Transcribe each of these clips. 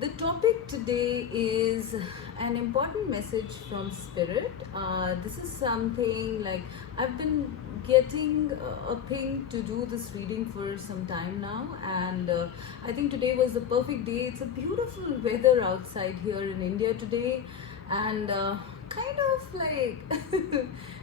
The topic today is an important message from Spirit. This is something like I've been getting a ping to do this reading for some time now, and I think today was the perfect day. It's a beautiful weather outside here in India today, and kind of like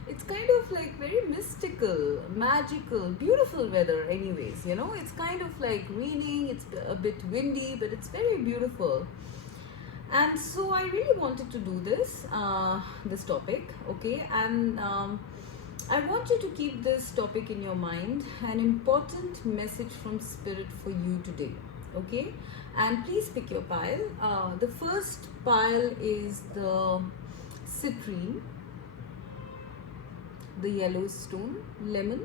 it's kind of like very mystical, magical, beautiful weather anyways, it's kind of like raining, it's a bit windy, but it's very beautiful. And so I really wanted to do this topic, okay? And I want you to keep this topic in your mind, an important message from Spirit for you today, okay? And please pick your pile. The first pile is the citrine, the yellow stone, lemon.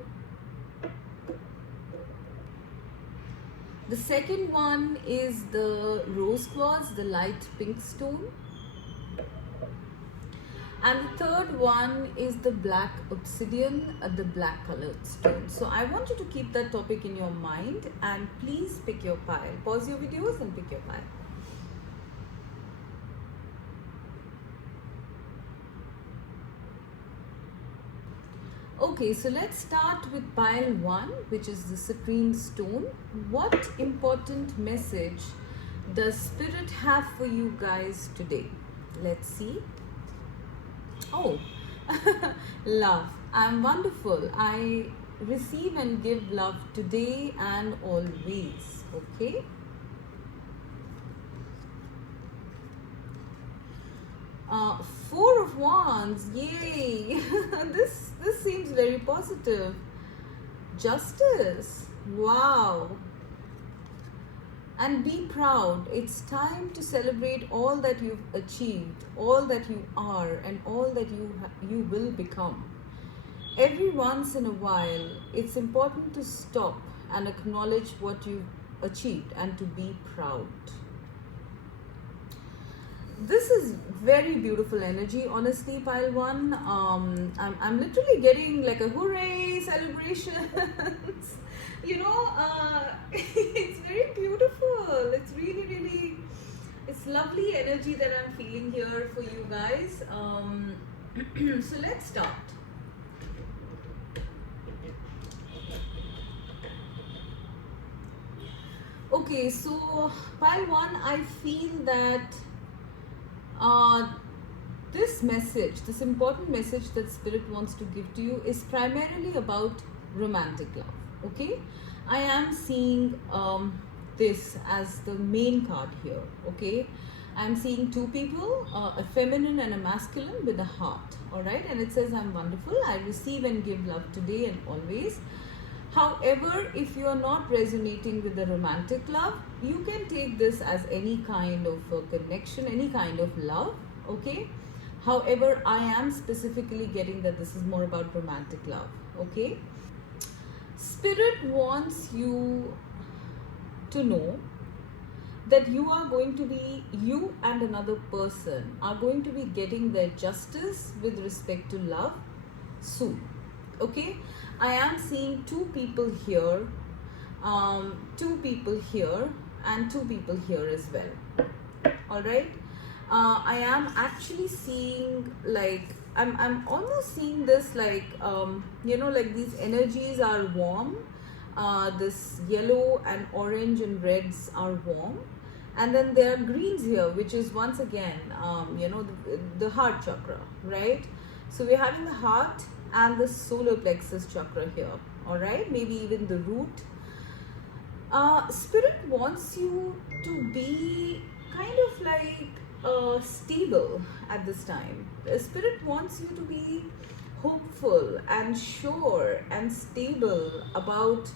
The second one is the rose quartz, the light pink stone. And the third one is the black obsidian, the black colored stone. So I want you to keep that topic in your mind and please pick your pile. Pause your videos and pick your pile. Okay, so let's start with pile 1, which is the citrine stone. What important message does Spirit have for you guys today? Let's see. Oh, love. I'm wonderful. I receive and give love today and always. Okay. Four of Wands, yay! This seems very positive. Justice, wow! And be proud. It's time to celebrate all that you've achieved, all that you are, and all that you will become. Every once in a while, it's important to stop and acknowledge what you've achieved and to be proud. This is very beautiful energy, honestly, pile 1. I'm literally getting like a hooray celebrations. It's very beautiful. It's really, it's lovely energy that I'm feeling here for you guys. So let's start. Okay, so pile 1, I feel that this important message that Spirit wants to give to you is primarily about romantic love, okay? I am seeing this as the main card here, okay? I'm seeing two people, a feminine and a masculine with a heart, all right? And it says, I'm wonderful, I receive and give love today and always. However, if you are not resonating with the romantic love, you can take this as any kind of connection, any kind of love, okay? However, I am specifically getting that this is more about romantic love, okay? Spirit wants you to know that you and another person are going to be getting their justice with respect to love soon, okay? I am seeing two people here, and two people here as well. All right. I am actually seeing like I'm almost seeing this like like these energies are warm. This yellow and orange and reds are warm, and then there are greens here, which is once again the heart chakra, right? So we're having the heart and the solar plexus chakra here, all right? Maybe even the root. Spirit wants you to be kind of like stable at this time. Spirit wants you to be hopeful and sure and stable about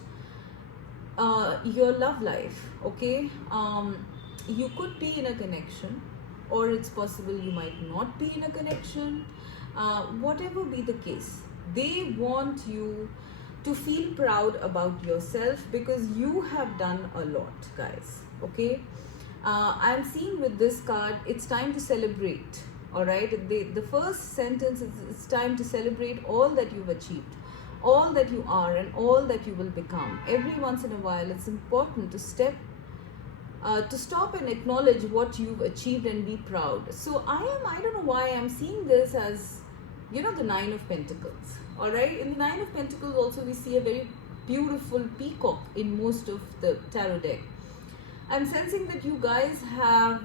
your love life, okay? You could be in a connection, or it's possible you might not be in a connection. Whatever be the case, they want you to feel proud about yourself because you have done a lot, guys, okay? I'm seeing with this card, it's time to celebrate, all right? The first sentence is it's time to celebrate all that you've achieved, all that you are and all that you will become. Every once in a while, it's important to step to stop and acknowledge what you've achieved and be proud. So I don't know why I'm seeing this as, the Nine of Pentacles. All right. In the Nine of Pentacles also we see a very beautiful peacock in most of the tarot deck. I'm sensing that you guys have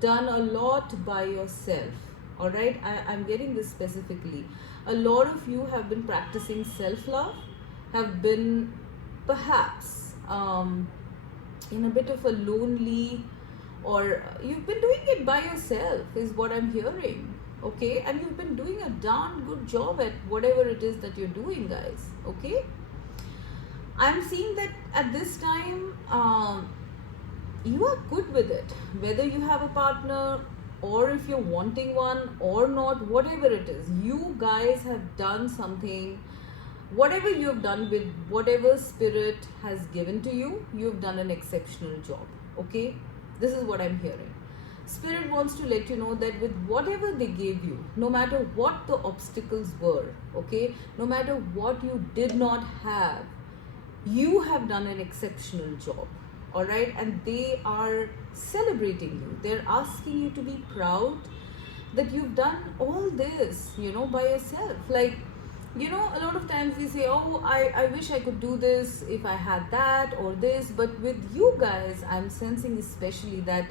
done a lot by yourself. All right. I'm getting this specifically. A lot of you have been practicing self-love, have been perhaps in a bit of a lonely, or you've been doing it by yourself is what I'm hearing. Okay, and you've been doing a darn good job at whatever it is that you're doing, guys. Okay, I'm seeing that at this time you are good with it, whether you have a partner or if you're wanting one or not, whatever it is, you guys have done something. Whatever you have done with whatever spirit has given to you, you've done an exceptional job. Okay, this is what I'm hearing. Spirit wants to let you know that with whatever they gave you, no matter what the obstacles were, okay, no matter what you did not have, you have done an exceptional job. All right, and they are celebrating you. They're asking you to be proud that you've done all this, by yourself. Like, a lot of times we say, oh, I wish I could do this if I had that or this. But with you guys, I'm sensing especially that,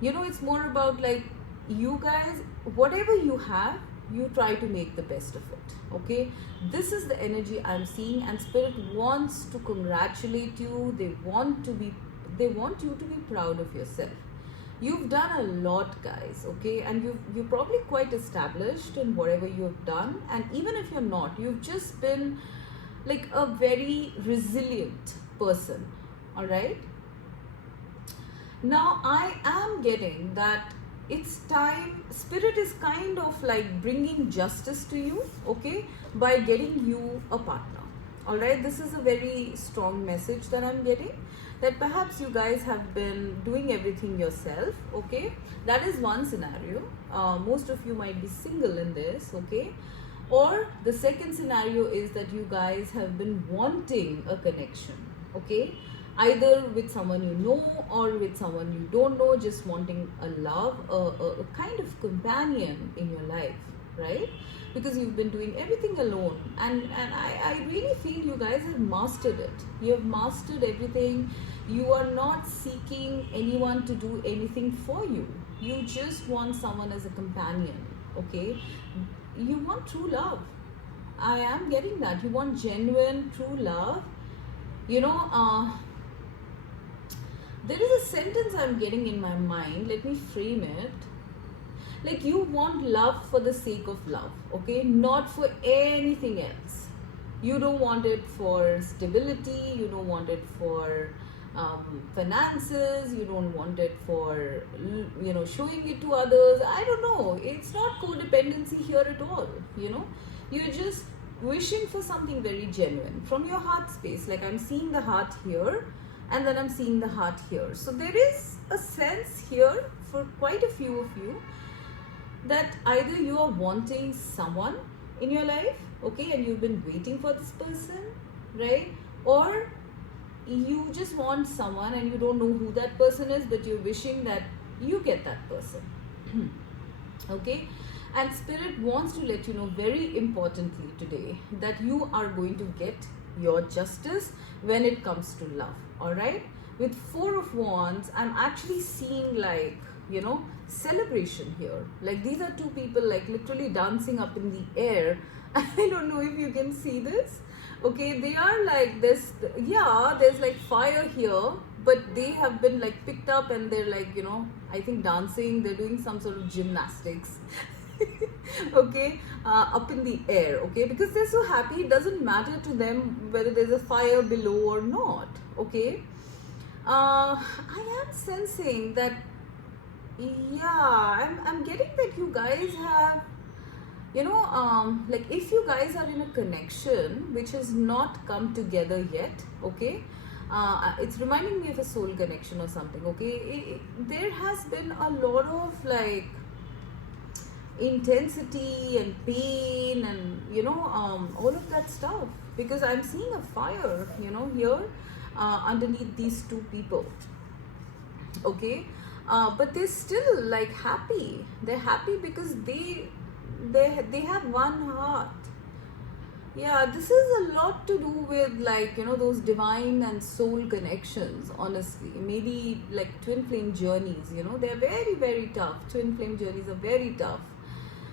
it's more about like you guys, whatever you have, you try to make the best of it. Okay, this is the energy I'm seeing, and Spirit wants to congratulate you. They want you to be proud of yourself. You've done a lot, guys, okay, and you're probably quite established in whatever you have done, and even if you're not, you've just been like a very resilient person. All right, now I am getting that it's time. Spirit is kind of like bringing justice to you, okay, by getting you a partner. All right, this is a very strong message that I'm getting, that perhaps you guys have been doing everything yourself. Okay, that is one scenario. Most of you might be single in this. Okay, or the second scenario is that you guys have been wanting a connection. Okay, either with someone you know or with someone you don't know, just wanting a love, a kind of companion in your life, right? Because you've been doing everything alone, and I really feel you guys have mastered it. You have mastered everything. You are not seeking anyone to do anything for you. You just want someone as a companion. Okay, you want true love. I am getting that. You want genuine true love. There is a sentence I'm getting in my mind. Let me frame it. Like, you want love for the sake of love, okay? Not for anything else. You don't want it for stability. You don't want it for finances. You don't want it for, showing it to others. I don't know. It's not codependency here at all, You're just wishing for something very genuine from your heart space. Like, I'm seeing the heart here, and then I'm seeing the heart here. So there is a sense here for quite a few of you that either you are wanting someone in your life, okay, and you've been waiting for this person, right? Or you just want someone and you don't know who that person is, but you're wishing that you get that person. Okay, and Spirit wants to let you know very importantly today that you are going to get your justice when it comes to love. All right, with Four of Wands, I'm actually seeing like, celebration here. Like, these are two people like literally dancing up in the air. I don't know if you can see this. Okay, they are like this. Yeah, there's like fire here, but they have been like picked up and they're like, I think dancing. They're doing some sort of gymnastics. Okay, up in the air. Okay, because they're so happy. It doesn't matter to them whether there's a fire below or not. Okay, I am sensing that. Yeah, I'm getting that you guys have, like, if you guys are in a connection which has not come together yet, okay, it's reminding me of a soul connection or something. Okay, there has been a lot of like intensity and pain and all of that stuff, because I'm seeing a fire here underneath these two people. okay, but they're still like happy. They're happy because they have one heart. Yeah, this is a lot to do with, like, those divine and soul connections, honestly. Maybe like twin flame journeys, they're very, very tough. Twin flame journeys are very tough.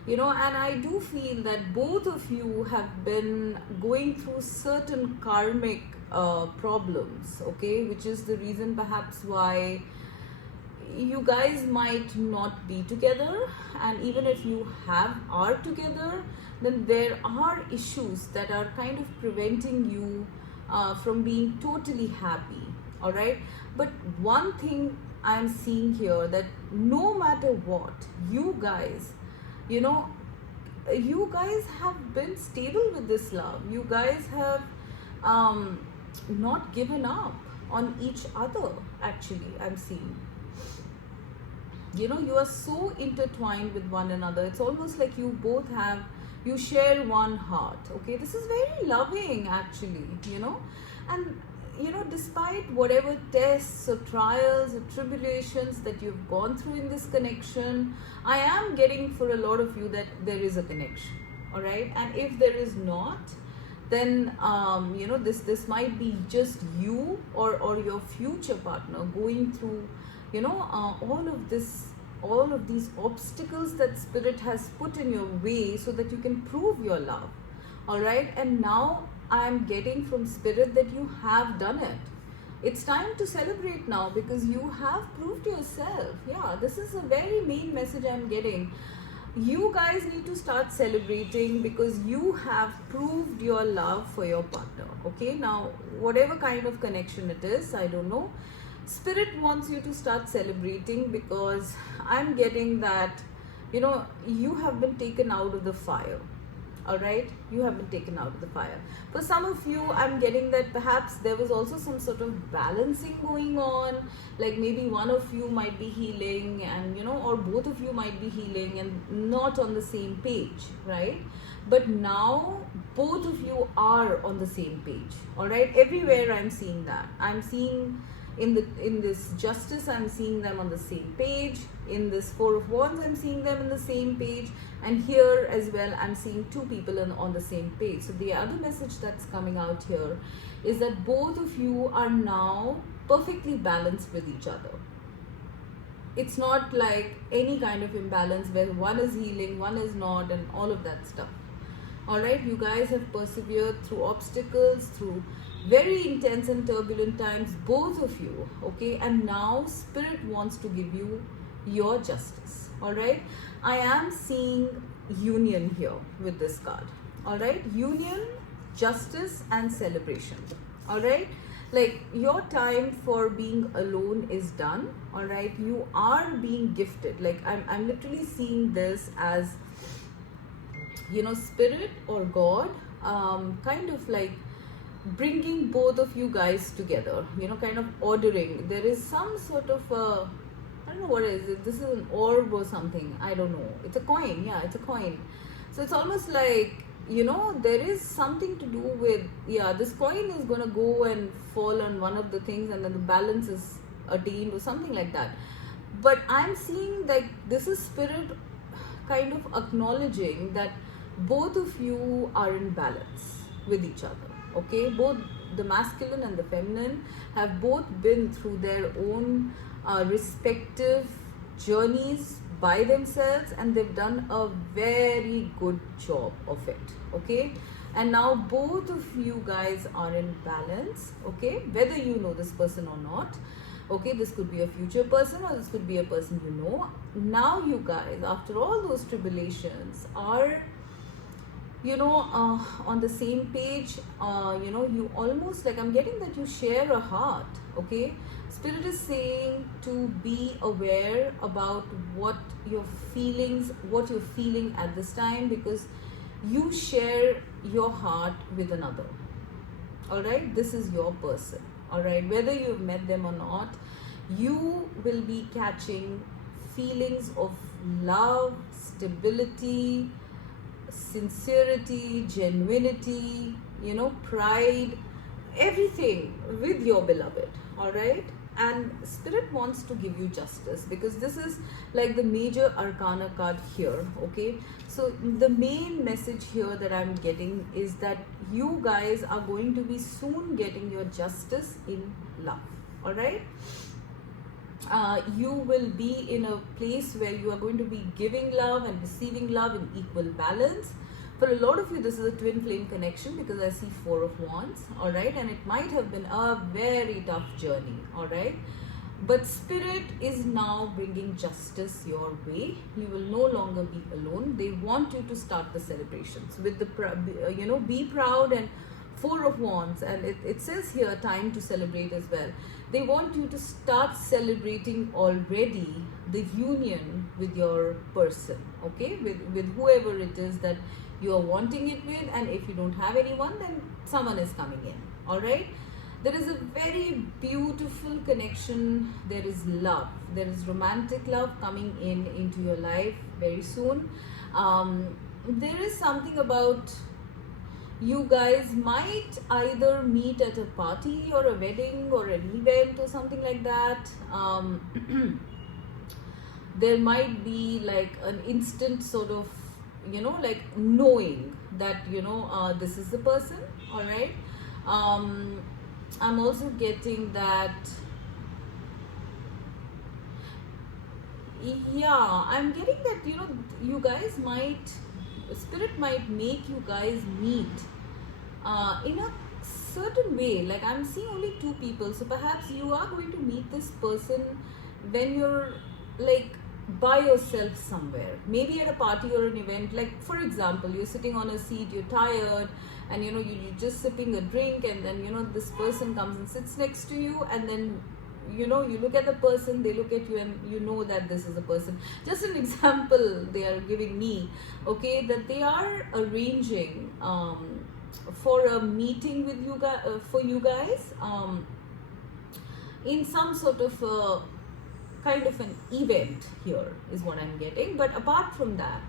And I do feel that both of you have been going through certain karmic problems, okay, which is the reason perhaps why you guys might not be together. And even if you are together, then there are issues that are kind of preventing you from being totally happy. All right, but one thing I'm seeing here, that no matter what, you guys have been stable with this love. You guys have not given up on each other. Actually, I'm seeing, you are so intertwined with one another. It's almost like you share one heart. Okay, this is very loving, actually. And despite whatever tests or trials or tribulations that you've gone through in this connection, I am getting for a lot of you that there is a connection. All right, and if there is not, then this might be just you or your future partner going through all of these obstacles that spirit has put in your way so that you can prove your love. All right, and now I'm getting from spirit that you have done it. It's time to celebrate now, because you have proved yourself. Yeah, this is a very main message I'm getting. You guys need to start celebrating because you have proved your love for your partner. Okay, now whatever kind of connection it is, I don't know, spirit wants you to start celebrating, because I'm getting that you have been taken out of the fire. All right, you have been taken out of the fire. For some of you, I'm getting that perhaps there was also some sort of balancing going on, like maybe one of you might be healing and or both of you might be healing and not on the same page, right? But now both of you are on the same page. All right, everywhere I'm seeing that. I'm seeing in this justice, I'm seeing them on the same page. In this Four of Wands, I'm seeing them on the same page. And here as well, I'm seeing two people on the same page. So the other message that's coming out here is that both of you are now perfectly balanced with each other. It's not like any kind of imbalance where one is healing, one is not, and all of that stuff. All right, you guys have persevered through obstacles, through very intense and turbulent times, both of you. Okay, and now spirit wants to give you your justice. All right, I am seeing union here with this card. All right, union, justice, and celebration. All right, like your time for being alone is done. All right, you are being gifted. Like I'm literally seeing this as spirit or God kind of like bringing both of you guys together, kind of ordering. There is some sort of I don't know what it is. This is an orb or something. I don't know. It's a coin. Yeah, it's a coin. So it's almost like, there is something to do with, this coin is going to go and fall on one of the things and then the balance is attained or something like that. But I'm seeing like this is spirit kind of acknowledging that both of you are in balance with each other. Okay, both the masculine and the feminine have both been through their own respective journeys by themselves, and they've done a very good job of it. Okay, and now both of you guys are in balance. Okay, whether you know this person or not. Okay, this could be a future person or this could be a person you know. Now you guys, after all those tribulations, are on the same page. You almost like, I'm getting that you share a heart. Okay, spirit is saying to be aware about what you're feeling at this time, because you share your heart with another. All right, this is your person. All right, whether you've met them or not, you will be catching feelings of love, stability, sincerity, genuinity, pride, everything with your beloved. All right, and Spirit wants to give you justice, because this is like the major arcana card here. Okay, so the main message here that I'm getting is that you guys are going to be soon getting your justice in love. All right, you will be in a place where you are going to be giving love and receiving love in equal balance. For a lot of you, this is a twin flame connection, because I see 4 of Wands, all right, and it might have been a very tough journey, all right, but Spirit is now bringing justice your way. You will no longer be alone. They want you to start the celebrations with the, be proud, and 4 of Wands, and it says here time to celebrate as well. They want you to start celebrating already the union with your person, okay, with whoever it is that you are wanting it with. And if you don't have anyone, then someone is coming in, all right. There is a very beautiful connection. There is love. There is romantic love coming into your life very soon. There is something about you guys might either meet at a party or a wedding or an event or something like that. There might be like an instant sort of, like knowing that, this is the person, all right. I'm also getting that, yeah, I'm getting that, you guys might, Spirit might make you guys meet in a certain way. Like I'm seeing only 2 people, so perhaps you are going to meet this person when you're like by yourself somewhere, maybe at a party or an event. Like for example, you're sitting on a seat, you're tired, and you're just sipping a drink, and then this person comes and sits next to you, and then you look at the person, they look at you, and you know that this is a person. Just an example they are giving me, okay, that they are arranging for a meeting with you guys, for you guys, in some sort of kind of an event here is what I'm getting. But apart from that,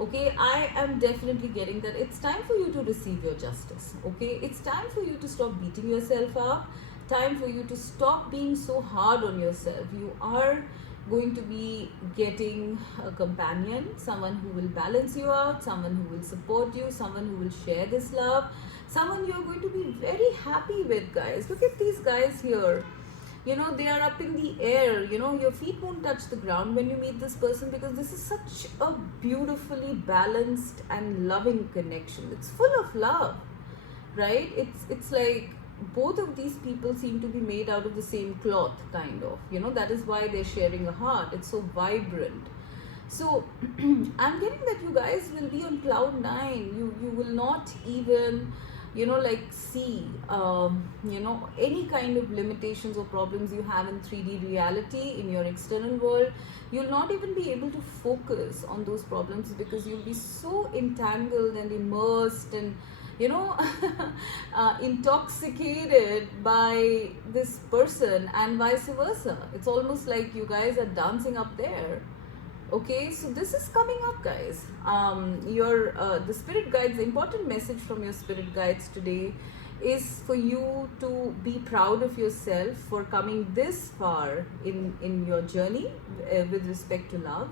okay, I am definitely getting that it's time for you to receive your justice. Okay, it's time for you to stop beating yourself up, time for you to stop being so hard on yourself. You are going to be getting a companion, someone who will balance you out, someone who will support you, someone who will share this love, someone you're going to be very happy with, guys. Look at these guys here. They are up in the air. Your feet won't touch the ground when you meet this person, because this is such a beautifully balanced and loving connection. It's full of love, right? It's like both of these people seem to be made out of the same cloth, kind of. That is why they're sharing a heart. It's so vibrant. So I'm getting that you guys will be on cloud 9. You will not even like see any kind of limitations or problems you have in 3D reality in your external world. You'll not even be able to focus on those problems, because you'll be so entangled and immersed and intoxicated by this person, and vice versa. It's almost like you guys are dancing up there. Okay, so this is coming up, guys. The spirit guides, the important message from your spirit guides today is for you to be proud of yourself for coming this far in your journey with respect to love.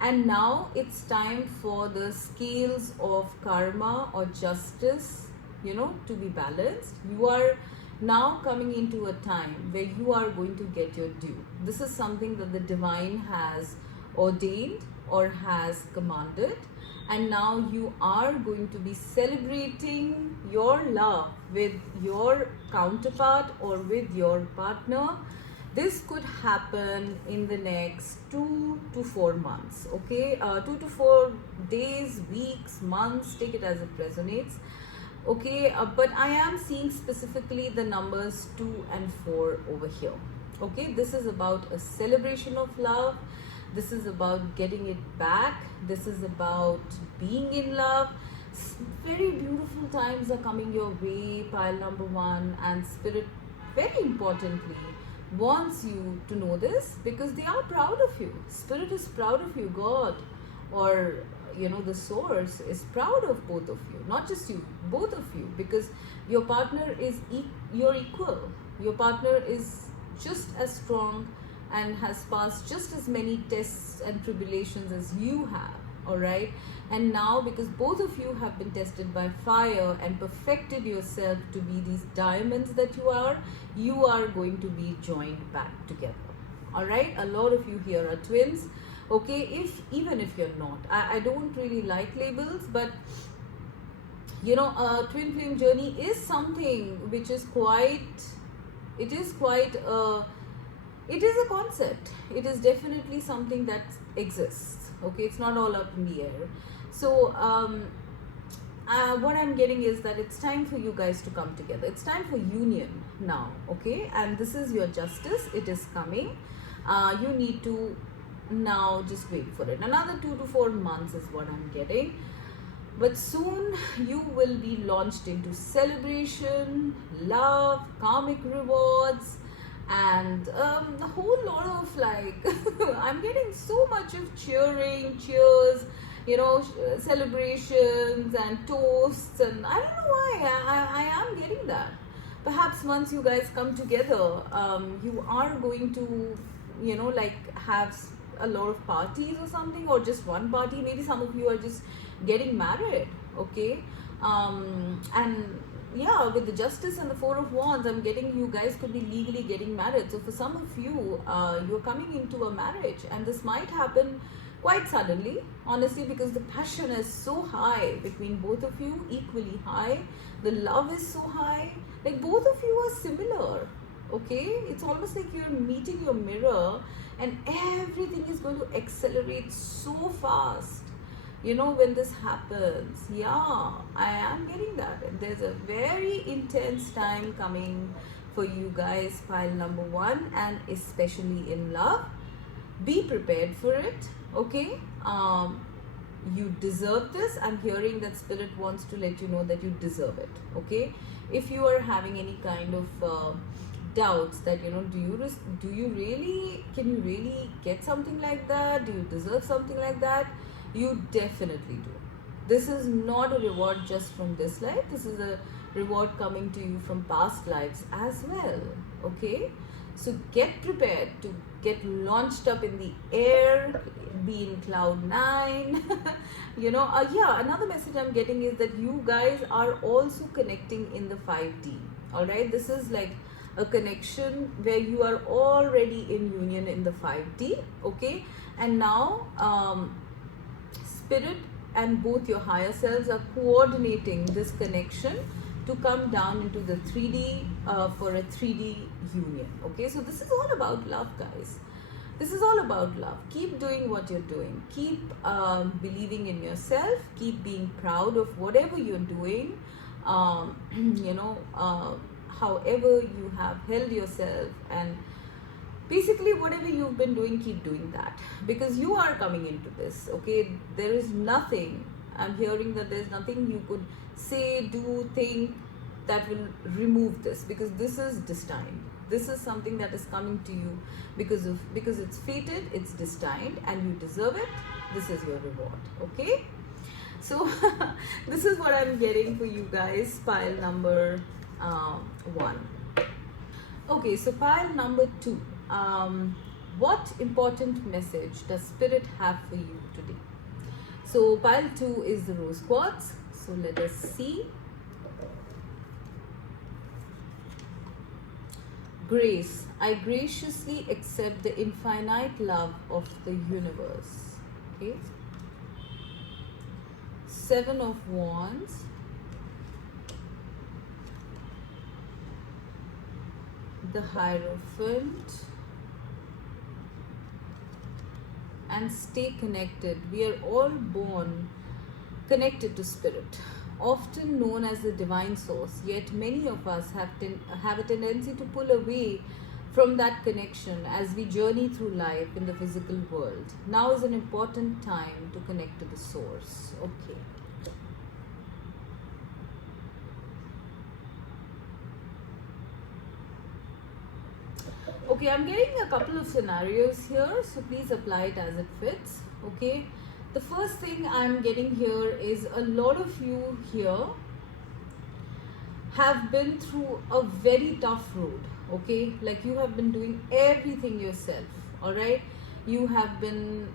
And now it's time for the scales of karma or justice, to be balanced. You are now coming into a time where you are going to get your due. This is something that the divine has ordained or has commanded, and now you are going to be celebrating your love with your counterpart or with your partner. This could happen in the next 2 to 4 months, okay? 2 to 4 days, weeks, months, take it as it resonates, okay? But I am seeing specifically the numbers 2 and 4 over here, okay? This is about a celebration of love. This is about getting it back. This is about being in love. Very beautiful times are coming your way, pile number 1, and spirit, very importantly, wants you to know this, because they are proud of you. Spirit is proud of you. God, or the source is proud of both of you, not just you, both of you, because your partner is your equal. Your partner is just as strong and has passed just as many tests and tribulations as you have. All right, and now because both of you have been tested by fire and perfected yourself to be these diamonds that you are going to be joined back together. All right, a lot of you here are twins. Okay, even if you're not, I don't really like labels, but you know, a twin flame journey is something which is quite, it is a concept. It is definitely something that exists. Okay, it's not all up in the air. So what I'm getting is that it's time for you guys to come together. It's time for union now. Okay, and this is your justice. It is coming. You need to now just wait for it. Another 2 to 4 months is what I'm getting. But soon you will be launched into celebration, love, karmic rewards, and a whole lot of like, I'm getting so much of cheering, cheers, you know, celebrations and toasts, and I don't know why I am getting that. Perhaps once you guys come together, you are going to, you know, like have a lot of parties or something, or just one party. Maybe some of you are just getting married. Okay, and yeah, with the justice and the 4 of wands, I'm getting you guys could be legally getting married. So for some of you, you're coming into a marriage, and this might happen quite suddenly, honestly, because the passion is so high between both of you, equally high. The love is so high, like both of you are similar. Okay, it's almost like you're meeting your mirror, and everything is going to accelerate so fast, you know, when this happens. Yeah, I am getting that. There's a very intense time coming for you guys, pile number 1, and especially in love. Be prepared for it. Okay, you deserve this. I'm hearing that spirit wants to let you know that you deserve it. Okay, if you are having any kind of doubts that, you know, can you really get something like that, do you deserve something like that, you definitely do. This is not a reward just from this life. This is a reward coming to you from past lives as well. Okay, so get prepared to get launched up in the air, be in cloud 9. You know, yeah, another message I'm getting is that you guys are also connecting in the 5D. All right, this is like a connection where you are already in union in the 5D. Okay, and now spirit and both your higher selves are coordinating this connection to come down into the 3D for a 3D union. Okay, so this is all about love, guys. This is all about love. Keep doing what you're doing. Keep believing in yourself. Keep being proud of whatever you're doing. You know, however you have held yourself, and basically whatever you've been doing, keep doing that, because you are coming into this. Okay, there is nothing, I'm hearing that there's nothing you could say, do, think that will remove this, because this is destined. This is something that is coming to you because it's fated, it's destined, and you deserve it. This is your reward. Okay, so this is what I'm getting for you guys, pile number 1. Okay, so pile number 2. What important message does spirit have for you today? So pile 2 is the rose quartz. So let us see. Grace. I graciously accept the infinite love of the universe. Okay. 7 of wands. The Hierophant, and stay connected. We are all born connected to spirit, often known as the divine source, yet many of us have a tendency to pull away from that connection as we journey through life in the physical world. Now is an important time to connect to the source. Okay. Okay, I'm getting a couple of scenarios here, so please apply it as it fits. Okay, the first thing I'm getting here is a lot of you here have been through a very tough road. okay? Like you have been doing everything yourself, all right? You have been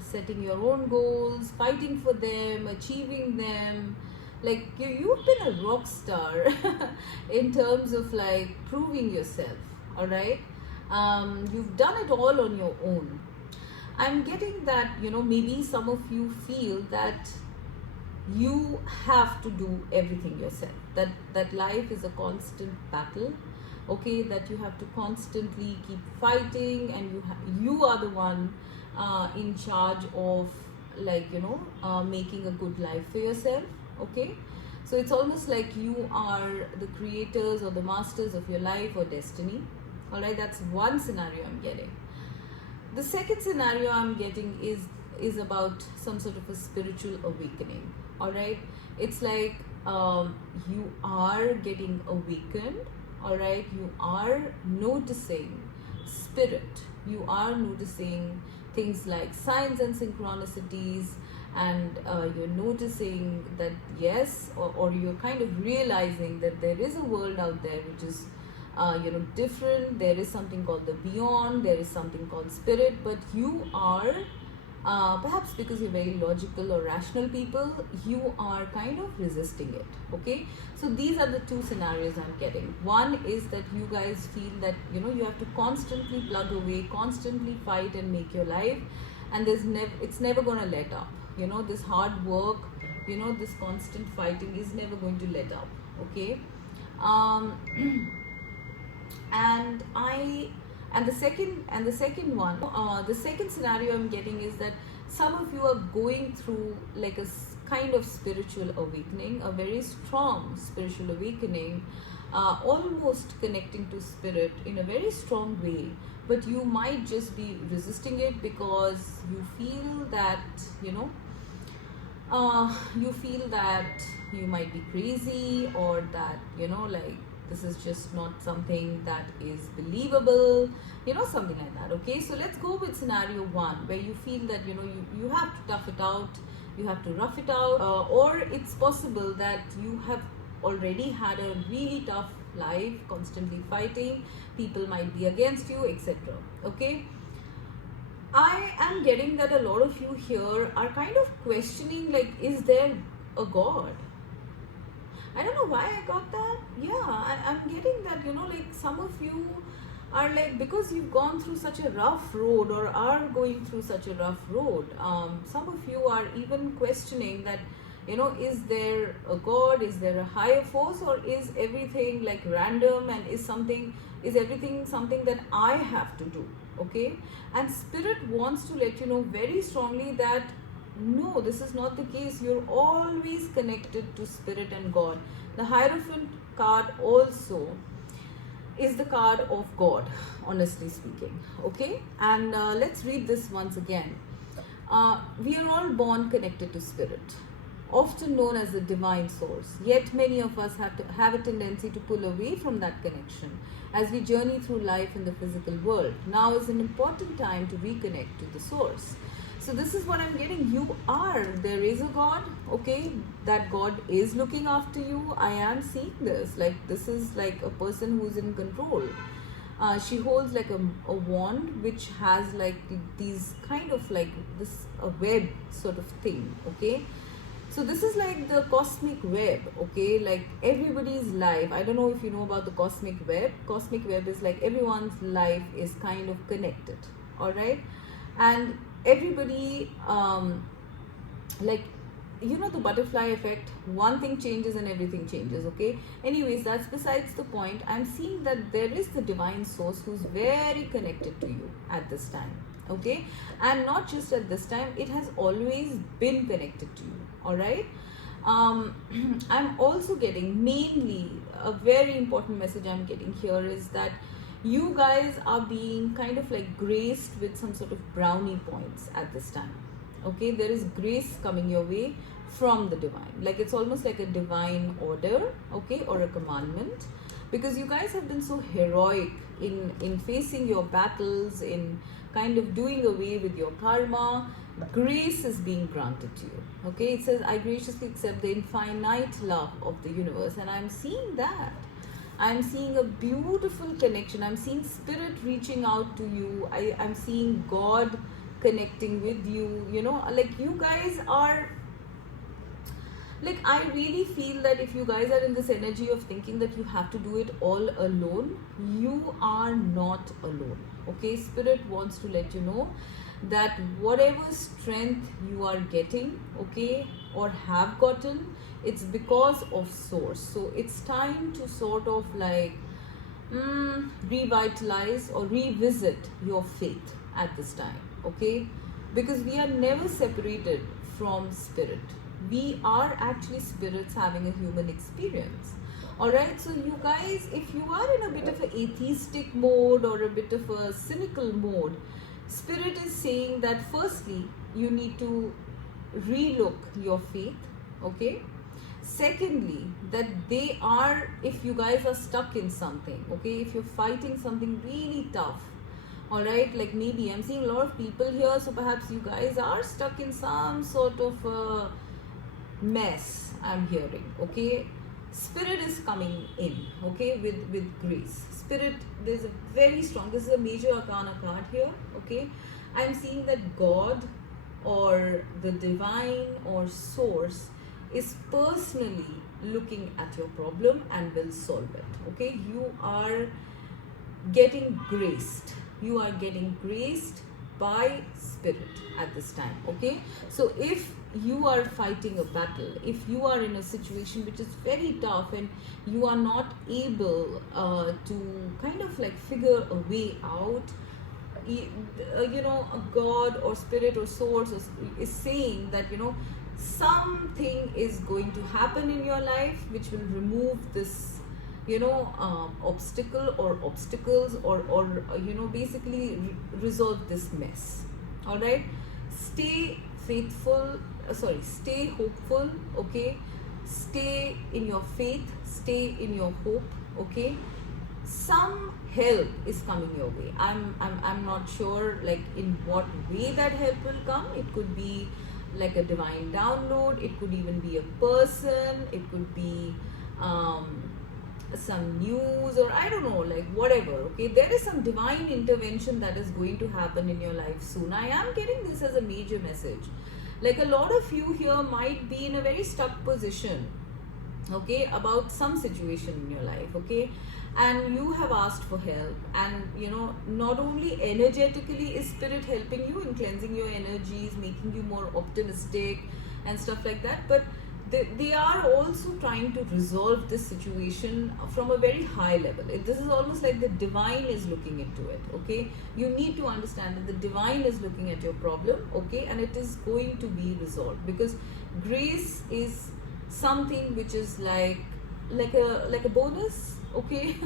setting your own goals, fighting for them, achieving them. Like you've been a rock star in terms of like proving yourself, all right? You've done it all on your own. I'm getting that, you know, maybe some of you feel that you have to do everything yourself, that life is a constant battle, okay, that you have to constantly keep fighting, and you are the one in charge of, like, you know, making a good life for yourself, okay? So it's almost like you are the creators or the masters of your life or destiny, all right? That's one scenario I'm getting. The second scenario I'm getting is about some sort of a spiritual awakening, all right? It's like you are getting awakened, all right? You are noticing spirit. You are noticing things like signs and synchronicities, and you're noticing that, yes, or you're kind of realizing that there is a world out there which is you know, different. There is something called the beyond, there is something called spirit, but you are perhaps because you're very logical or rational people, you are kind of resisting it, okay? So these are the two scenarios I'm getting. One is that you guys feel that, you know, you have to constantly plug away, constantly fight and make your life, and it's never going to let up, you know. This hard work, you know, this constant fighting is never going to let up, okay? And the second one, the second scenario I'm getting is that some of you are going through like a kind of spiritual awakening, a very strong spiritual awakening, almost connecting to spirit in a very strong way, but you might just be resisting it because you feel that, you know, you feel that you might be crazy, or that, you know, like this is just not something that is believable, you know, something like that, okay? So let's go with scenario one, where you feel that, you know, you have to tough it out, you have to rough it out, or it's possible that you have already had a really tough life, constantly fighting, people might be against you, etc., okay? I am getting that a lot of you here are kind of questioning, like, is there a God? I don't know why I got that. Yeah, I'm getting that, you know, like some of you are like, because you've gone through such a rough road or are going through such a rough road, some of you are even questioning that, you know, is there a God, is there a higher force, or is everything like random, and is everything something that I have to do, okay? And spirit wants to let you know very strongly that no, this is not the case. You're always connected to spirit and God. The Hierophant card also is the card of God, honestly speaking, okay? And let's read this once again. We are all born connected to spirit, often known as the divine source. Yet many of us have a tendency to pull away from that connection as we journey through life in the physical world. Now is an important time to reconnect to the source. So this is what I'm getting. There is a God, okay? That God is looking after you. I am seeing this. Like, this is like a person who's in control. She holds like a wand which has like these kind of like this a web sort of thing, okay? So this is like the cosmic web, okay? Like everybody's life. I don't know if you know about the cosmic web. Cosmic web is like everyone's life is kind of connected, all right? And everybody, like, you know, the butterfly effect, one thing changes and everything changes, okay? Anyways, that's besides the point. I'm seeing that there is the divine source who's very connected to you at this time, okay? And not just at this time, it has always been connected to you, all right? I'm also getting, mainly a very important message I'm getting here is that you guys are being kind of like graced with some sort of brownie points at this time, okay? There is grace coming your way from the divine, like it's almost like a divine order, okay, or a commandment, because you guys have been so heroic in facing your battles, in kind of doing away with your karma. Grace is being granted to you, okay? It says, I graciously accept the infinite love of the universe, and I'm seeing that. I'm seeing a beautiful connection. I'm seeing spirit reaching out to you. I'm seeing God connecting with you. You know, like you guys are, like I really feel that if you guys are in this energy of thinking that you have to do it all alone, you are not alone. Okay, spirit wants to let you know that whatever strength you are getting, okay, or have gotten, it's because of source. So it's time to sort of like revitalize or revisit your faith at this time, okay, because we are never separated from spirit. We are actually spirits having a human experience. Alright, so you guys, if you are in a bit of an atheistic mode or a bit of a cynical mode, spirit is saying that firstly, you need to relook your faith, okay? Secondly, that they are, if you guys are stuck in something, okay, if you're fighting something really tough, alright, like maybe I'm seeing a lot of people here, so perhaps you guys are stuck in some sort of mess, I'm hearing, okay. Spirit is coming in, okay, with grace. Spirit, there's a very strong, this is a major arcana card here, okay. I'm seeing that God or the divine or source is personally looking at your problem and will solve it, okay. You are getting graced, you are getting graced by spirit at this time, okay. So if you are fighting a battle, if you are in a situation which is very tough and you are not able to kind of like figure a way out, you know, a God or spirit or source is saying that, you know, something is going to happen in your life which will remove this, you know, obstacle or obstacles or you know, basically resolve this mess. All right, stay faithful, stay hopeful, okay, stay in your faith, stay in your hope, okay. Some help is coming your way. I'm not sure like in what way that help will come. It could be like a divine download, it could even be a person, it could be some news, or I don't know, like whatever, okay. There is some divine intervention that is going to happen in your life soon. I am getting this as a major message. Like a lot of you here might be in a very stuck position, okay, about some situation in your life, okay, and you have asked for help, and you know, not only energetically is spirit helping you in cleansing your energies, making you more optimistic and stuff like that, but they are also trying to resolve this situation from a very high level. This is almost like the divine is looking into it, okay. You need to understand that the divine is looking at your problem, okay, and it is going to be resolved, because grace is something which is like a bonus, okay,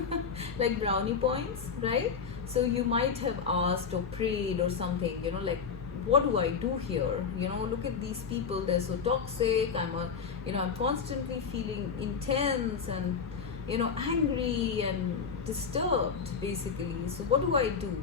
like brownie points, right? So you might have asked or prayed or something, you know, like, what do I do here? You know, look at these people, they're so toxic. I'm constantly feeling intense and, you know, angry and disturbed, basically. So what do I do?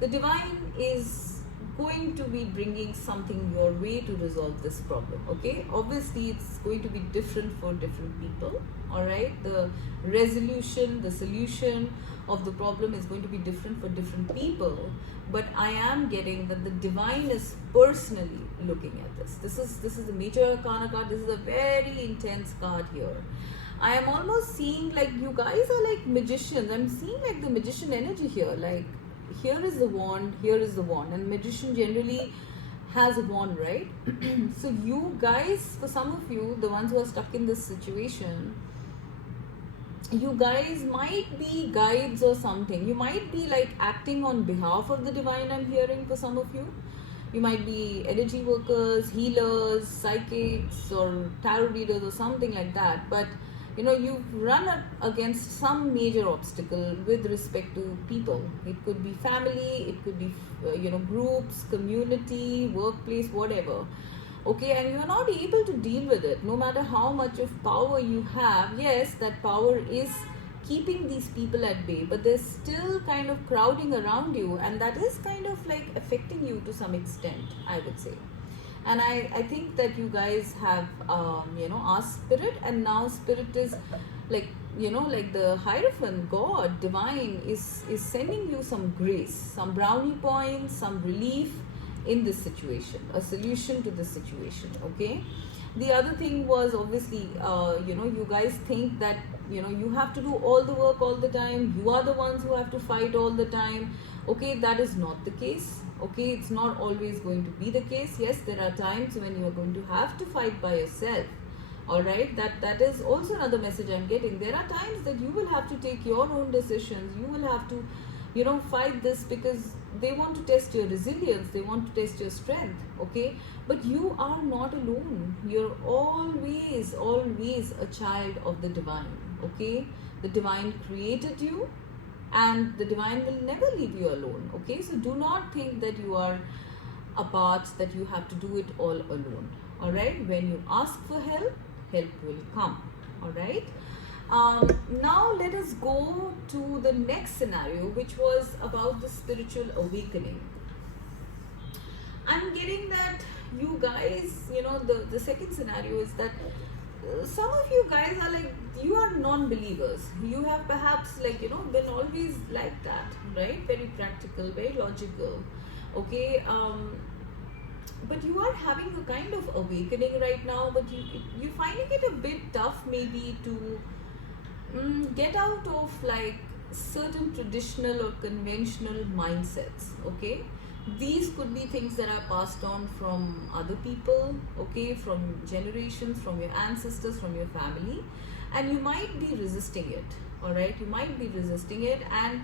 The divine is going to be bringing something your way to resolve this problem, okay. Obviously it's going to be different for different people, all right. The resolution, the solution of the problem is going to be different for different people, but I am getting that the divine is personally looking at this. This is a major arcana card. This is a very intense card here. I am almost seeing like you guys are like magicians. I'm seeing like the magician energy here, like here is the wand, here is the wand, and magician generally has a wand, right? So you guys, for some of you, the ones who are stuck in this situation, you guys might be guides or something. You might be like acting on behalf of the divine, I'm hearing, for some of you. You might be energy workers, healers, psychics, or tarot readers or something like that, but you know, you've run up against some major obstacle with respect to people. It could be family, it could be groups, community, workplace, whatever, okay, and you're not able to deal with it no matter how much of power you have. Yes, that power is keeping these people at bay, but they're still kind of crowding around you, and that is kind of like affecting you to some extent, I would say. And I think that you guys have asked spirit, and now spirit is like, you know, like the Hierophant, God, divine, is sending you some grace, some brownie points, some relief in this situation, a solution to this situation. Okay. The other thing was, obviously, you know, you guys think that, you know, you have to do all the work all the time, you are the ones who have to fight all the time. Okay, that is not the case. Okay, it's not always going to be the case. Yes, there are times when you are going to have to fight by yourself. All right, that is also another message I'm getting. There are times that you will have to take your own decisions. You will have to, you know, fight this, because they want to test your resilience, they want to test your strength. Okay, but you are not alone. You're always a child of the divine. Okay, the divine created you, and the divine will never leave you alone. Okay, so do not think that you are apart, that you have to do it all alone. All right, when you ask for help, help will come. All right. Now let us go to the next scenario, which was about the spiritual awakening. I'm getting that you guys, you know, the second scenario is that some of you guys are like, you are non-believers. You have perhaps, like, you know, been always like that, right? Very practical, very logical. Okay. But you are having a kind of awakening right now, but you're finding it a bit tough maybe to get out of like certain traditional or conventional mindsets. Okay, these could be things that are passed on from other people, okay, from generations, from your ancestors, from your family, and you might be resisting it. All right, you might be resisting it, and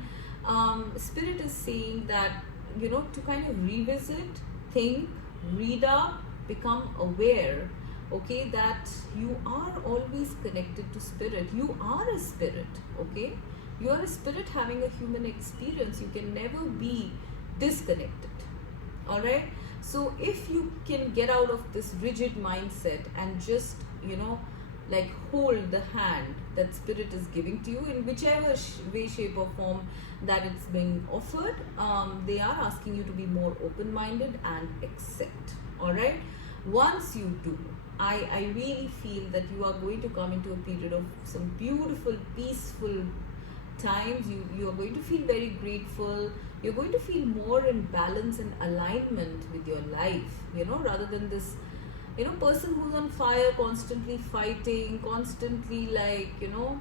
Spirit is saying that, you know, to kind of revisit, think, read up, become aware, okay, that you are always connected to Spirit. You are a spirit. Okay, you are a spirit having a human experience. You can never be disconnected. All right, so if you can get out of this rigid mindset and just, you know, like hold the hand that Spirit is giving to you in whichever way, shape or form that it's being offered, they are asking you to be more open-minded and accept. All right, once you do, I really feel that you are going to come into a period of some beautiful, peaceful times. You are going to feel very grateful. You're going to feel more in balance and alignment with your life, you know, rather than this, you know, person who's on fire, constantly fighting, constantly, like, you know,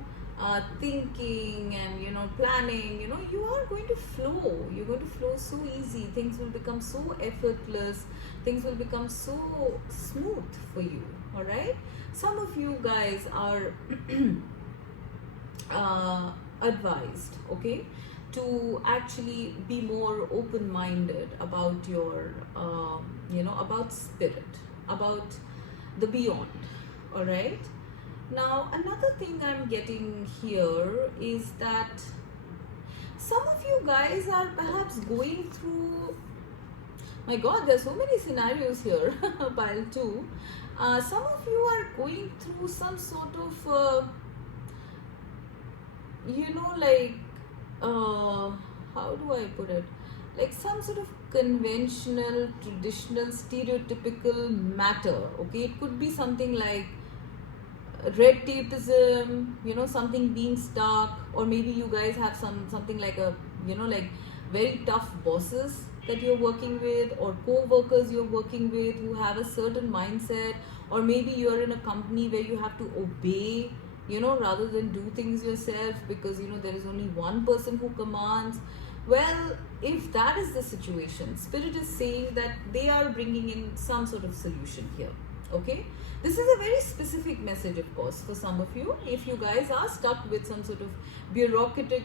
thinking and, you know, planning. You know, you are going to flow. You're going to flow so easy. Things will become so effortless. Things will become so smooth for you. All right, some of you guys are advised, okay, to actually be more open-minded about your you know, about Spirit, about the beyond. All right, now another thing I'm getting here is that some of you guys are perhaps going through, my God, there's so many scenarios here, pile 2. Some of you are going through some sort of you know, like, how do I put it, like some sort of conventional, traditional, stereotypical matter. Okay, it could be something like red tapeism, you know, something being stuck, or maybe you guys have something like a, you know, like very tough bosses that you're working with, or co-workers you're working with who have a certain mindset, or maybe you're in a company where you have to obey, you know, rather than do things yourself, because, you know, there is only one person who commands. Well, if that is the situation, Spirit is saying that they are bringing in some sort of solution here. Okay, this is a very specific message, of course, for some of you. If you guys are stuck with some sort of bureaucratic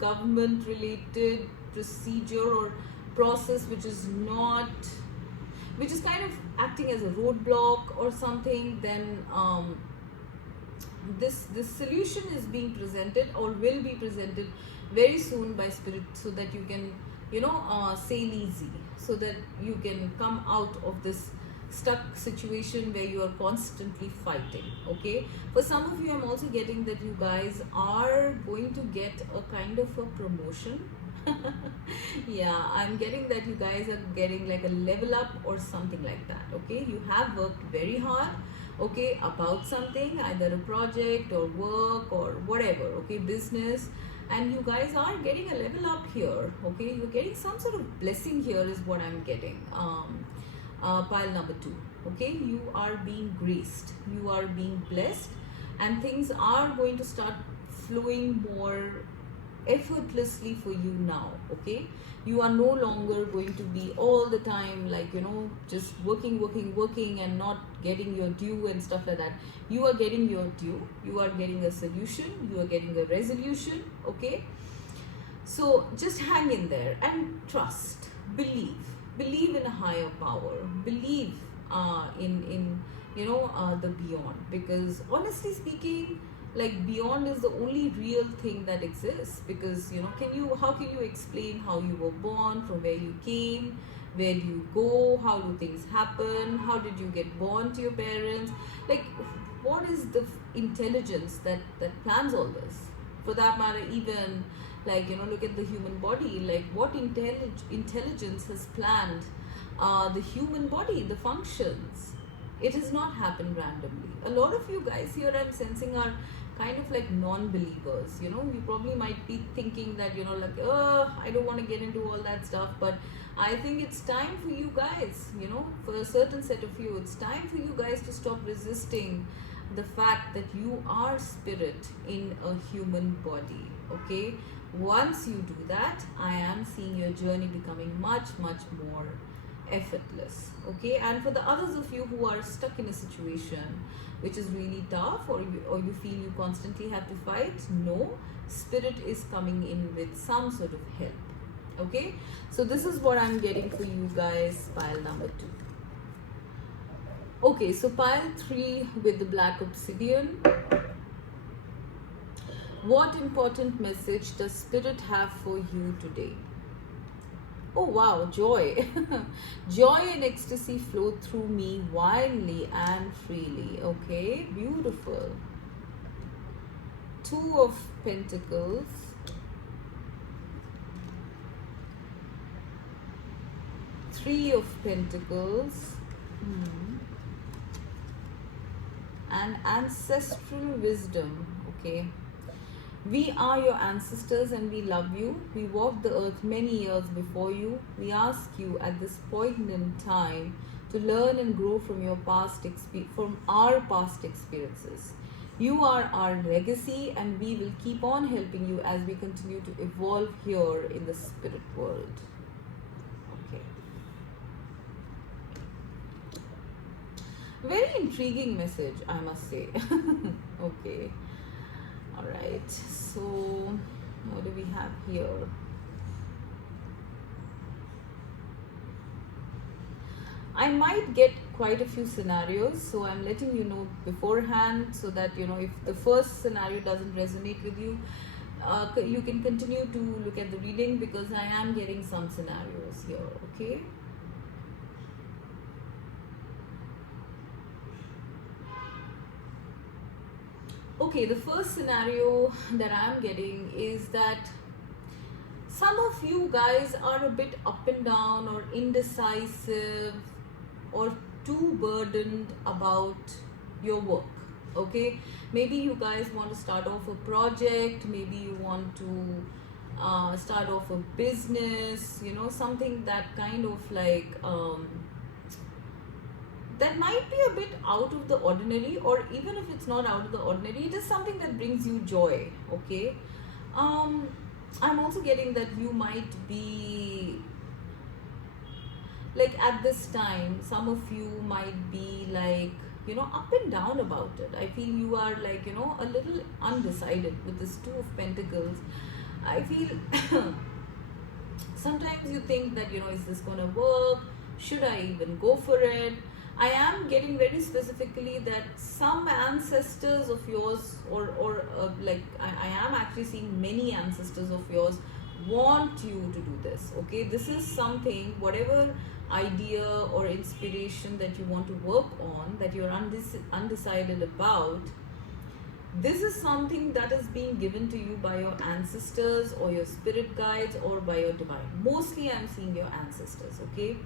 government related procedure or process which is kind of acting as a roadblock or something, then this solution is being presented or will be presented very soon by Spirit, so that you can, you know, sail easy, so that you can come out of this stuck situation where you are constantly fighting. Okay, for some of you, I'm also getting that you guys are going to get a kind of a promotion. Yeah, I'm getting that you guys are getting like a level up or something like that. Okay, you have worked very hard, okay, about something, either a project or work or whatever, okay, business, and you guys are getting a level up here, okay, you're getting some sort of blessing here is what I'm getting. Pile number 2, okay, you are being graced, you are being blessed, and things are going to start flowing more effortlessly for you now, okay. You are no longer going to be all the time like, you know, just working and not getting your due and stuff like that. You are getting your due, you are getting a solution, you are getting a resolution, okay. So just hang in there and trust, believe in a higher power, believe in you know, the beyond, because honestly speaking, like, beyond is the only real thing that exists. Because, you know, how can you explain how you were born, from where you came, where do you go, how do things happen, how did you get born to your parents, like, what is the intelligence that plans all this? For that matter, even, like, you know, look at the human body, like, what intelligence has planned the human body, the functions. It has not happened randomly. A lot of you guys here, I'm sensing, are kind of like non-believers. You know, you probably might be thinking that, you know, like, oh, I don't want to get into all that stuff, but I think it's time for you guys, you know, for a certain set of you, it's time for you guys to stop resisting the fact that you are spirit in a human body, okay. Once you do that, I am seeing your journey becoming much more effortless, okay. And for the others of you who are stuck in a situation which is really tough, or you feel you constantly have to fight, no, spirit is coming in with some sort of help, okay. So this is what I'm getting for you guys, pile number 2. Okay, so pile 3 with the black obsidian. What important message does spirit have for you today? Oh wow, joy. Joy and ecstasy flow through me wildly and freely. Okay, beautiful. 2 of Pentacles. 3 of Pentacles. And ancestral wisdom. Okay. We are your ancestors and we love you. We walked the earth many years before you. We ask you at this point in time to learn and grow from your our past experiences. You are our legacy and we will keep on helping you as we continue to evolve here in the spirit world. Okay. Very intriguing message, I must say. Okay. Alright, so what do we have here? I might get quite a few scenarios, so I'm letting you know beforehand so that, you know, if the first scenario doesn't resonate with you, you can continue to look at the reading, because I am getting some scenarios here, okay? Okay, the first scenario that I'm getting is that some of you guys are a bit up and down or indecisive or too burdened about your work, okay? Maybe you guys want to start off a project, maybe you want to start off a business, you know, something that kind of like that might be a bit out of the ordinary, or even if it's not out of the ordinary, it is something that brings you joy, okay? I'm also getting that you might be like, at this time, some of you might be like, you know, up and down about it. I feel you are like, you know, a little undecided with this 2 of Pentacles. I feel sometimes you think that, you know, is this gonna work? Should I even go for it? I am getting very specifically that some ancestors of yours, or like I am actually seeing many ancestors of yours want you to do this, okay? This is something, whatever idea or inspiration that you want to work on, that you're undecided about, this is something that is being given to you by your ancestors or your spirit guides or by your divine. Mostly I'm seeing your ancestors, okay?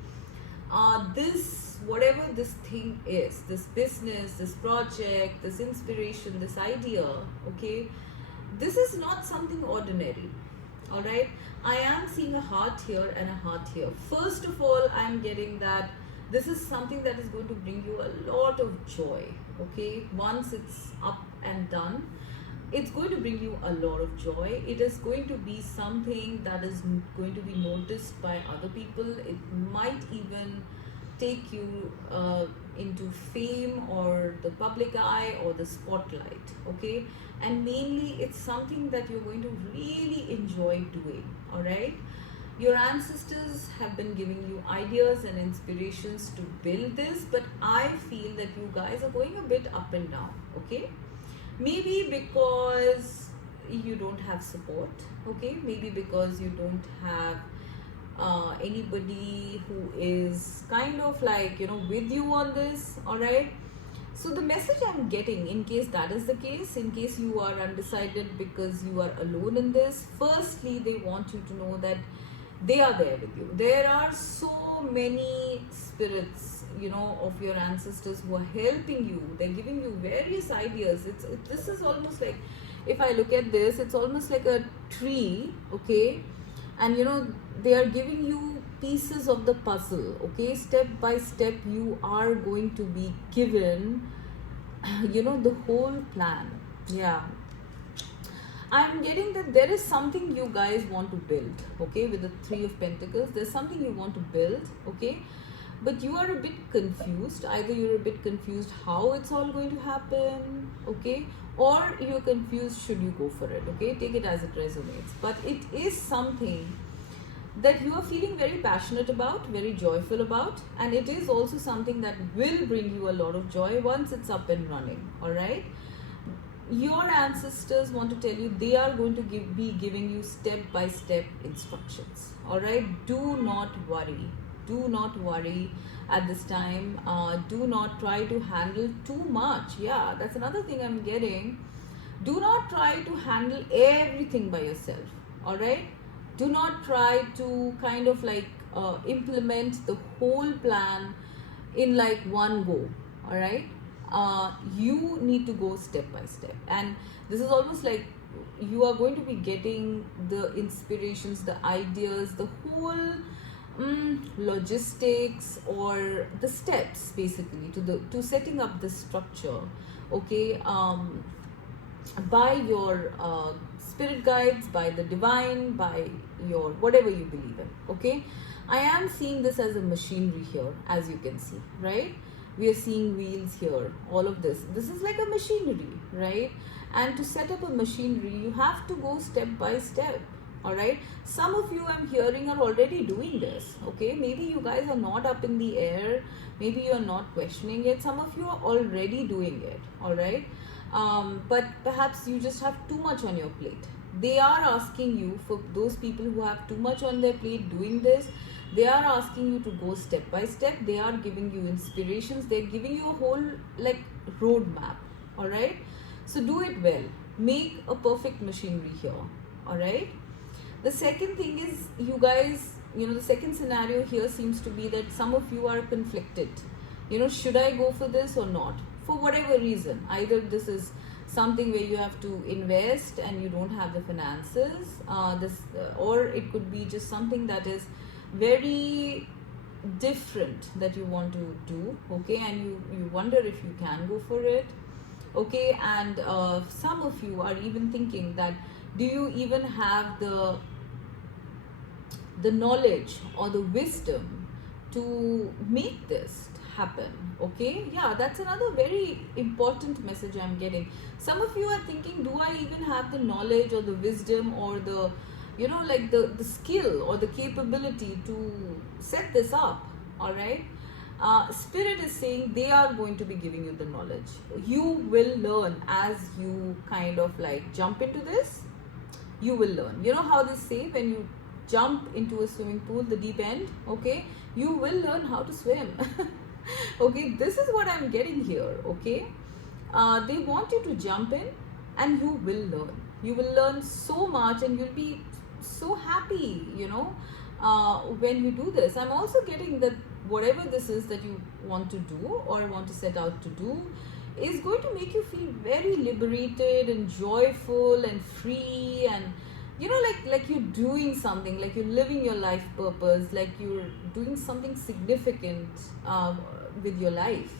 this, whatever this thing is, this business, this project, this inspiration, this idea, okay, this is not something ordinary. All right, I am seeing a heart here and a heart here. First of all, I'm getting that this is something that is going to bring you a lot of joy. Okay, once it's up and done, it's going to bring you a lot of joy. It is going to be something that is going to be noticed by other people. It might even take you into fame or the public eye or the spotlight. Okay, and mainly it's something that you're going to really enjoy doing. All right, your ancestors have been giving you ideas and inspirations to build this, but I feel that you guys are going a bit up and down. Okay, maybe because you don't have support. Okay, maybe because you don't have anybody who is kind of like, you know, with you on this. All right, so the message I'm getting, in case that is the case, in case you are undecided because you are alone in this, firstly they want you to know that they are there with you. There are so many spirits, you know, of your ancestors who are helping you. They're giving you various ideas. This is almost like, if I look at this, it's almost like a tree. Okay, and you know, they are giving you pieces of the puzzle. Okay, step by step you are going to be given, you know, the whole plan. Yeah, I'm getting that there is something you guys want to build. Okay, with the Three of Pentacles, there's something you want to build. Okay, but you are a bit confused. Either you're a bit confused how it's all going to happen. Okay, or you're confused should you go for it. Okay, take it as it resonates, but it is something that you are feeling very passionate about, very joyful about, and it is also something that will bring you a lot of joy once it's up and running. All right, your ancestors want to tell you they are going to be giving you step by step instructions. All right, do not worry. Do not worry at this time. Do not try to handle too much. Yeah, that's another thing I'm getting. Do not try to handle everything by yourself. All right, do not try to kind of like implement the whole plan in like one go. All right, you need to go step by step, and this is almost like you are going to be getting the inspirations, the ideas, the whole logistics, or the steps basically to setting up the structure. Okay, by your spirit guides, by the divine, by your whatever you believe in. Okay, I am seeing this as a machinery here, as you can see, right? We are seeing wheels here, all of this is like a machinery, right? And to set up a machinery, you have to go step by step. All right, some of you I'm hearing are already doing this. Okay, maybe you guys are not up in the air, maybe you're not questioning it, some of you are already doing it. All right, but perhaps you just have too much on your plate. They are asking you, for those people who have too much on their plate doing this, they are asking you to go step by step. They are giving you inspirations, they're giving you a whole like roadmap. All right, so do it well, make a perfect machinery here. All right, the second thing is, you guys, you know, the second scenario here seems to be that some of you are conflicted. You know, should I go for this or not? For whatever reason, either this is something where you have to invest and you don't have the finances, or it could be just something that is very different that you want to do. Okay, and you wonder if you can go for it. Okay, and some of you are even thinking that, do you even have the knowledge or the wisdom to make this happen? Okay, yeah, that's another very important message I'm getting. Some of you are thinking, do I even have the knowledge or the wisdom or the, you know, like the skill or the capability to set this up? All right, Spirit is saying they are going to be giving you the knowledge. You will learn as you kind of like jump into this. You will learn. You know how they say, when you jump into a swimming pool, the deep end, okay, you will learn how to swim. Okay, this is what I'm getting here. Okay, they want you to jump in and you will learn. You will learn so much and you'll be so happy, you know. when you do this. I'm also getting that whatever this is that you want to do or want to set out to do is going to make you feel very liberated and joyful and free, and like you're doing something, like you're living your life purpose, like you're doing something significant with your life.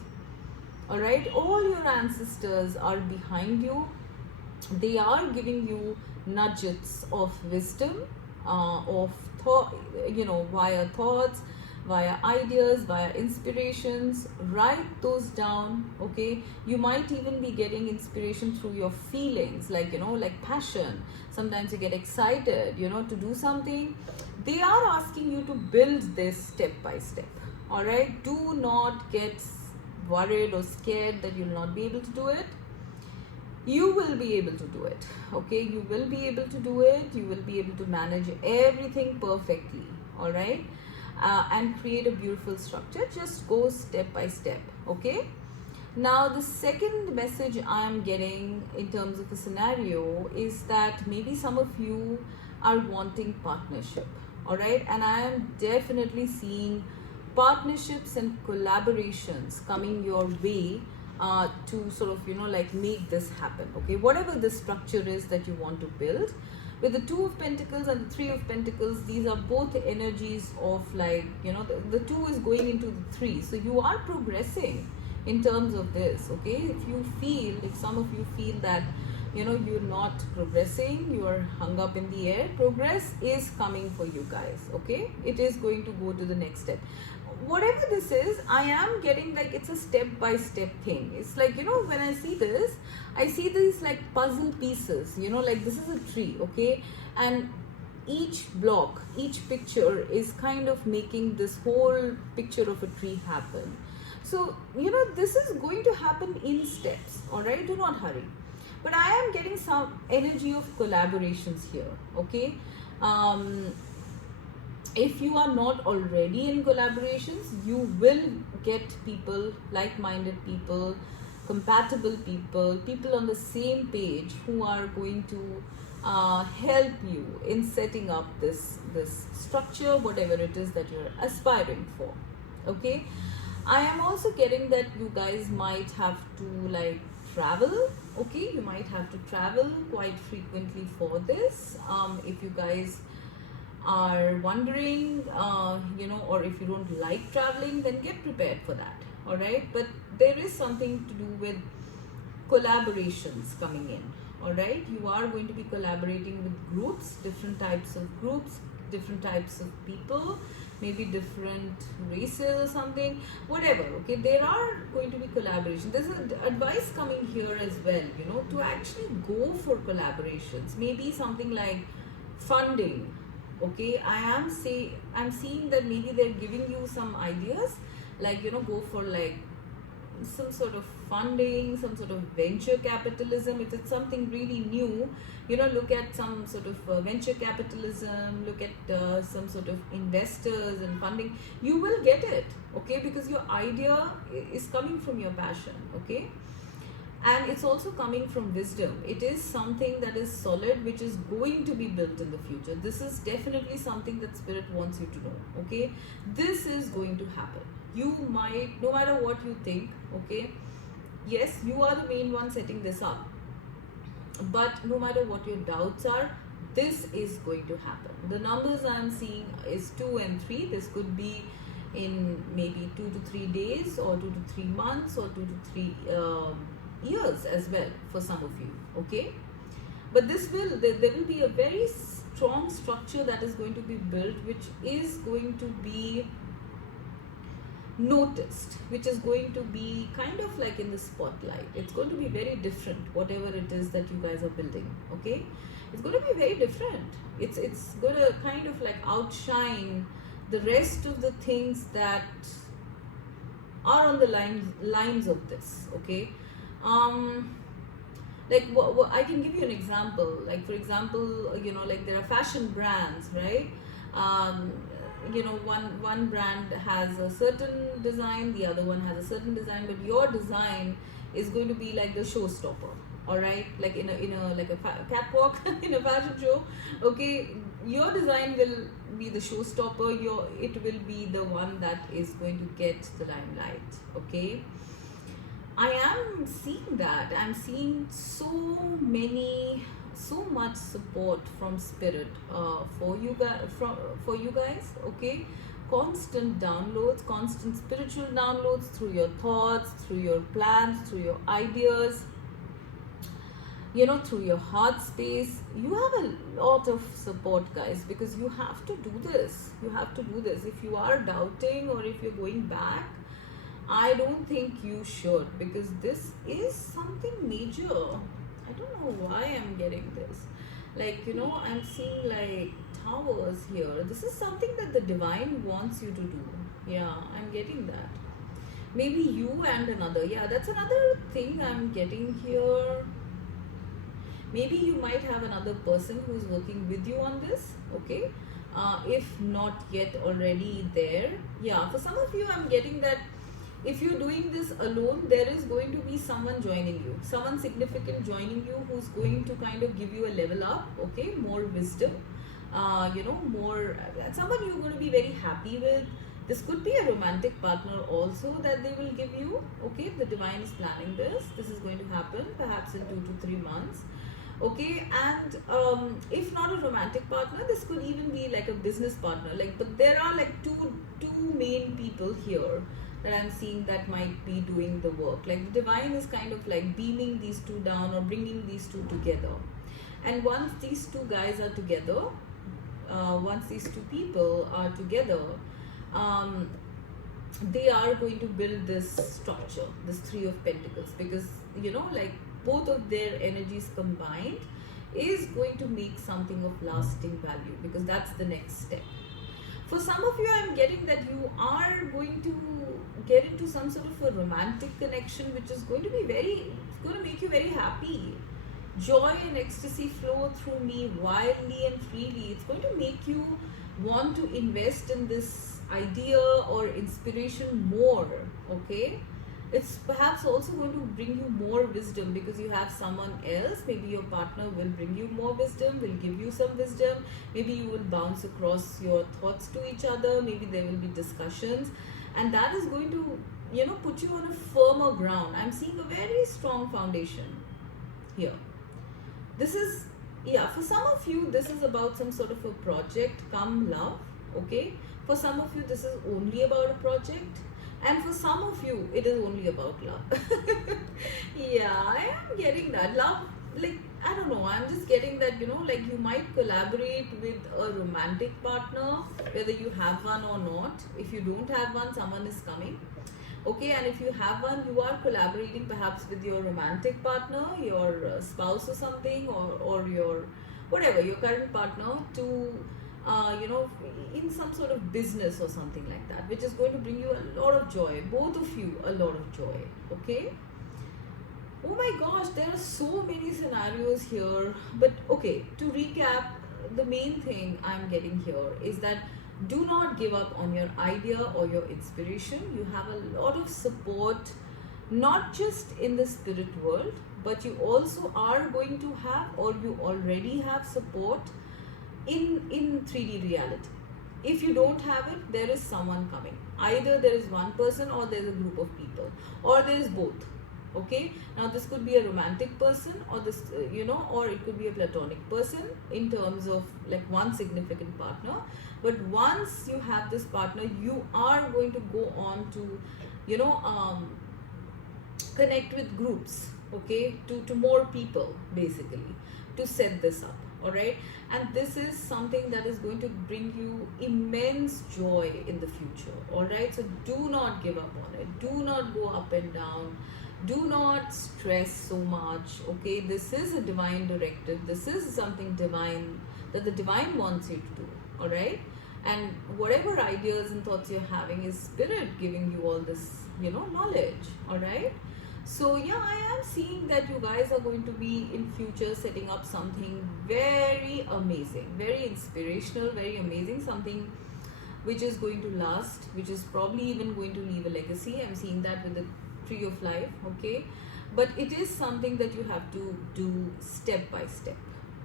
All right, all your ancestors are behind you. They are giving you nuggets of wisdom, of thought, via thoughts, via ideas, via inspirations. Write those down, okay? You might even be getting inspiration through your feelings, like passion. Sometimes you get excited, to do something. They are asking you to build this step by step. All right, do not get worried or scared that you'll not be able to do it. You will be able to do it, okay? You will be able to do it. You will be able to manage everything perfectly, all right? And create a beautiful structure. Just go step by step, okay? Now, the second message I'm getting in terms of the scenario is that maybe some of you are wanting partnership, all right? And I am definitely seeing partnerships and collaborations coming your way to sort of make this happen, okay? Whatever the structure is that you want to build. With the Two of Pentacles and the Three of Pentacles, these are both energies of the two is going into the three, so you are progressing in terms of this, okay? If some of you feel that you're not progressing, you are hung up in the air, progress is coming for you guys, okay? It is going to go to the next step. Whatever this is, I am getting like it's a step-by-step thing. It's like, when I see this, I see these like puzzle pieces, like this is a tree, okay? And each block, each picture is kind of making this whole picture of a tree happen. So, this is going to happen in steps, all right? Do not hurry. But I am getting some energy of collaborations here, okay? If you are not already in collaborations, you will get people, like-minded people, compatible people, people on the same page who are going to help you in setting up this structure, whatever it is that you're aspiring for, okay? I am also getting that you guys might have to travel, okay? You might have to travel quite frequently for this. If you guys are wondering, or if you don't like traveling, then get prepared for that, all right? But there is something to do with collaborations coming in, all right? You are going to be collaborating with groups, different types of groups, different types of people, maybe different races or something, whatever, okay? There are going to be collaborations. There's advice coming here as well, to actually go for collaborations, maybe something like funding, okay? I'm seeing that maybe they're giving you some ideas, like go for some sort of funding, some sort of venture capitalism. If it's something really new, look at some sort of venture capitalism, look at some sort of investors and funding. You will get it, okay? Because your idea is coming from your passion, okay? And it's also coming from wisdom. It is something that is solid, which is going to be built in the future. This is definitely something that Spirit wants you to know, okay? This is going to happen. You might, no matter what you think, okay? Yes, you are the main one setting this up. But no matter what your doubts are, this is going to happen. The numbers I'm seeing is 2 and 3. This could be in maybe 2 to 3 days, or 2 to 3 months, or 2 to 3 years as well for some of you, okay? But there will be a very strong structure that is going to be built, which is going to be noticed, which is going to be kind of like in the spotlight. It's going to be very different, whatever it is that you guys are building, okay? It's going to be very different. It's going to kind of outshine the rest of the things that are on the lines of this, okay? I can give you an example. Like, for example, there are fashion brands, right? One brand has a certain design, the other one has a certain design, but your design is going to be like the showstopper, all right? Like in a catwalk in a fashion show, okay? your design will be the showstopper. It will be the one that is going to get the limelight. Okay, I am seeing that. I'm seeing so much support from spirit for you guys. Okay, constant downloads, constant spiritual downloads through your thoughts, through your plans, through your ideas, through your heart space. You have a lot of support, guys, because you have to do this. If you are doubting or if you're going back, I don't think you should, because this is something major. I don't know why I'm getting this. Like, I'm seeing like towers here. This is something that the divine wants you to do. Yeah, I'm getting that. Maybe you and another. Yeah, that's another thing I'm getting here. Maybe you might have another person who's working with you on this. Okay, if not yet already there. Yeah, for some of you, I'm getting that if you're doing this alone, there is going to be someone joining you, someone significant joining you, who's going to kind of give you a level up. Okay, more wisdom, more, someone you're going to be very happy with. This could be a romantic partner also that they will give you. Okay, the divine is planning this. This is going to happen perhaps in 2 to 3 months. Okay, and if not a romantic partner, this could even be like a business partner. Like, but there are like two main people here that I'm seeing that might be doing the work. Like, the divine is kind of like beaming these two down or bringing these two together. And once these two guys are together, once these two people are together, they are going to build this structure, this Three of Pentacles, because like both of their energies combined is going to make something of lasting value, because that's the next step. For some of you, I'm getting that you are going to get into some sort of a romantic connection, which is going to be it's going to make you very happy. Joy and ecstasy flow through me wildly and freely. It's going to make you want to invest in this idea or inspiration more. Okay, it's perhaps also going to bring you more wisdom, because you have someone else. Maybe your partner will bring you more wisdom, will give you some wisdom. Maybe you will bounce across your thoughts to each other. Maybe there will be discussions, and that is going to put you on a firmer ground. I'm seeing a very strong foundation here. This is, yeah, for some of you, this is about some sort of a project come love. Okay, for some of you, this is only about a project. And for some of you, it is only about love. Yeah, I am getting that. Love, like, I don't know, I'm just getting that, like you might collaborate with a romantic partner, whether you have one or not. If you don't have one, someone is coming. Okay, and if you have one, you are collaborating perhaps with your romantic partner, your spouse or something, or your, whatever, your current partner to in some sort of business or something like that, which is going to bring you a lot of joy, both of you a lot of joy. Okay, oh my gosh, there are so many scenarios here. But okay, to recap, the main thing I'm getting here is that do not give up on your idea or your inspiration. You have a lot of support, not just in the spirit world, but you also are going to have, or you already have, support in 3D reality. If you don't have it, there is someone coming. Either there is one person, or there is a group of people, or there is both. Okay, now this could be a romantic person, or this or it could be a platonic person in terms of like one significant partner. But once you have this partner, you are going to go on to connect with groups. Okay, to more people, basically, to set this up. All right, and this is something that is going to bring you immense joy in the future. All right, so do not give up on it. Do not go up and down. Do not stress so much. Okay, this is a divine directive. This is something divine that the divine wants you to do. All right, and whatever ideas and thoughts you're having is spirit giving you all this knowledge. All right, so yeah, I am seeing that you guys are going to be in future setting up something very amazing, very inspirational, very amazing, something which is going to last, which is probably even going to leave a legacy. I'm seeing that with the Tree of Life. Okay, but it is something that you have to do step by step.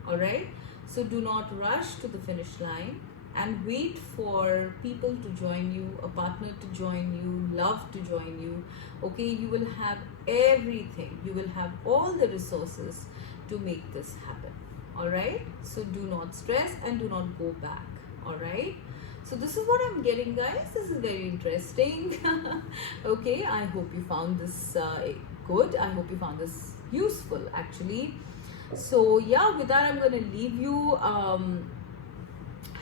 All right, So do not rush to the finish line and wait for people to join you, a partner to join you, love to join you. Okay, you will have everything. You will have all the resources to make this happen. All right, so do not stress and do not go back. All right, so this is what I'm getting, guys. This is very interesting. Okay, I hope you found this good. I hope you found this useful, actually. So yeah, with that I'm going to leave you.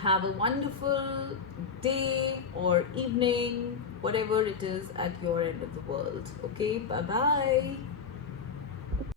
Have a wonderful day or evening, whatever it is at your end of the world. Okay, bye bye.